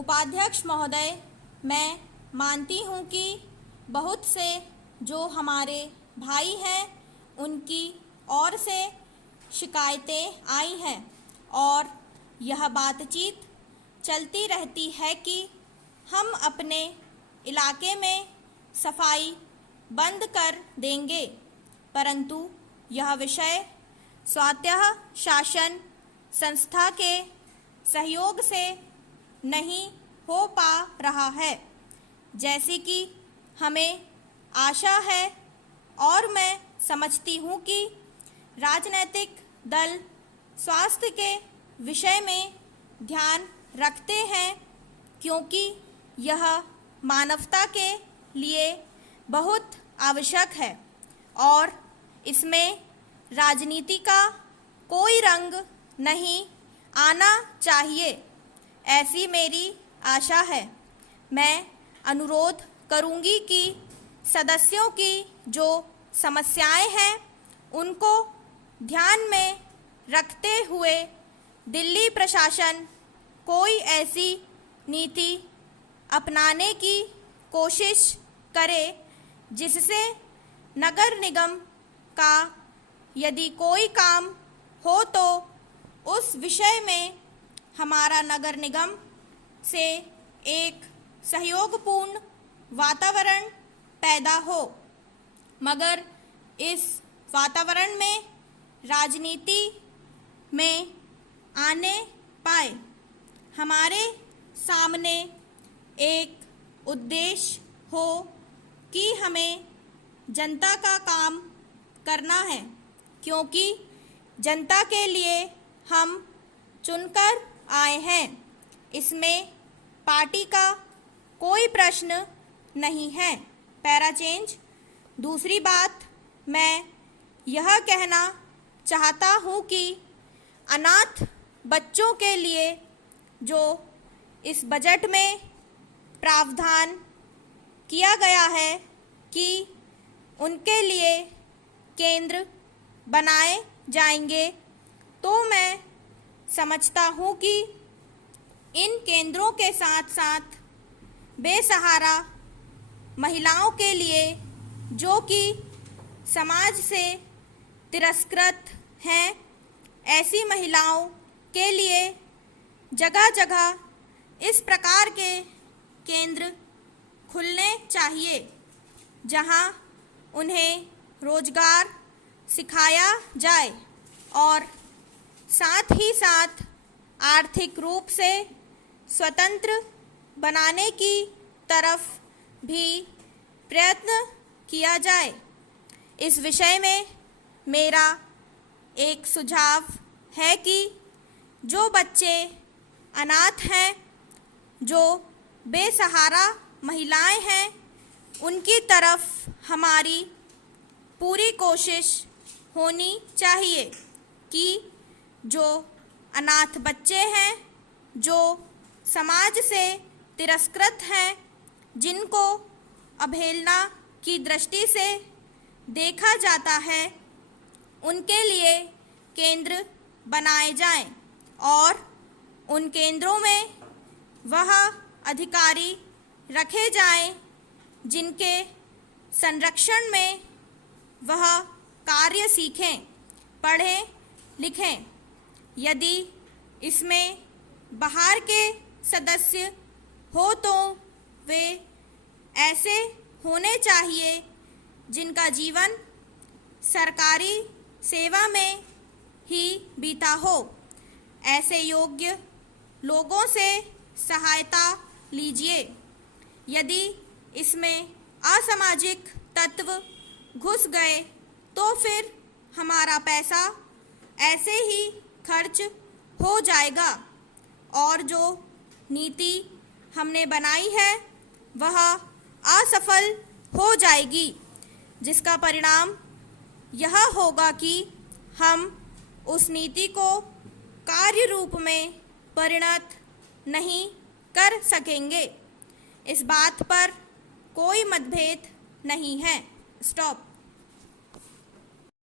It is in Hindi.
उपाध्यक्ष महोदय, मैं मानती हूँ कि बहुत से जो हमारे भाई हैं उनकी ओर से शिकायतें आई हैं और यह बातचीत चलती रहती है कि हम अपने इलाके में सफाई बंद कर देंगे, परंतु यह विषय स्वतः शासन संस्था के सहयोग से नहीं हो पा रहा है, जैसी कि हमें आशा है। और मैं समझती हूँ कि राजनीतिक दल स्वास्थ्य के विषय में ध्यान रखते हैं, क्योंकि यह मानवता के लिए बहुत आवश्यक है और इसमें राजनीति का कोई रंग नहीं आना चाहिए, ऐसी मेरी आशा है। मैं अनुरोध करूंगी कि सदस्यों की जो समस्याएं हैं उनको ध्यान में रखते हुए दिल्ली प्रशासन कोई ऐसी नीति अपनाने की कोशिश करे जिससे नगर निगम का यदि कोई काम हो तो उस विषय में हमारा नगर निगम से एक सहयोगपूर्ण वातावरण पैदा हो, मगर इस वातावरण में राजनीति में आने पाए। हमारे सामने एक उद्देश्य हो कि हमें जनता का काम करना है, क्योंकि जनता के लिए हम चुनकर आए हैं। इसमें पार्टी का कोई प्रश्न नहीं है। Para change. दूसरी बात, मैं यह कहना चाहता हूँ कि अनाथ बच्चों के लिए जो इस बजट में प्रावधान किया गया है कि उनके लिए केंद्र बनाए जाएंगे, तो मैं समझता हूँ कि इन केंद्रों के साथ साथ बेसहारा महिलाओं के लिए, जो कि समाज से तिरस्कृत हैं, ऐसी महिलाओं के लिए जगह जगह इस प्रकार के केंद्र खुलने चाहिए, जहां उन्हें रोजगार सिखाया जाए और साथ ही साथ आर्थिक रूप से स्वतंत्र बनाने की तरफ भी प्रयत्न किया जाए। इस विषय में मेरा एक सुझाव है कि जो बच्चे अनाथ हैं, जो बेसहारा महिलाएं हैं, उनकी तरफ हमारी पूरी कोशिश होनी चाहिए कि जो अनाथ बच्चे हैं, जो समाज से तिरस्कृत हैं, जिनको अवहेलना की दृष्टि से देखा जाता है, उनके लिए केंद्र बनाए जाएं और उन केंद्रों में वह अधिकारी रखे जाएं जिनके संरक्षण में वह कार्य सीखें, पढ़ें, लिखें। यदि इसमें बाहर के सदस्य हो तो वे ऐसे होने चाहिए जिनका जीवन सरकारी सेवा में ही बीता हो। ऐसे योग्य लोगों से सहायता लीजिए। यदि इसमें असामाजिक तत्व घुस गए तो फिर हमारा पैसा ऐसे ही खर्च हो जाएगा और जो नीति हमने बनाई है वह असफल हो जाएगी, जिसका परिणाम यह होगा कि हम उस नीति को कार्य रूप में परिणत नहीं कर सकेंगे। इस बात पर कोई मतभेद नहीं है। स्टॉप।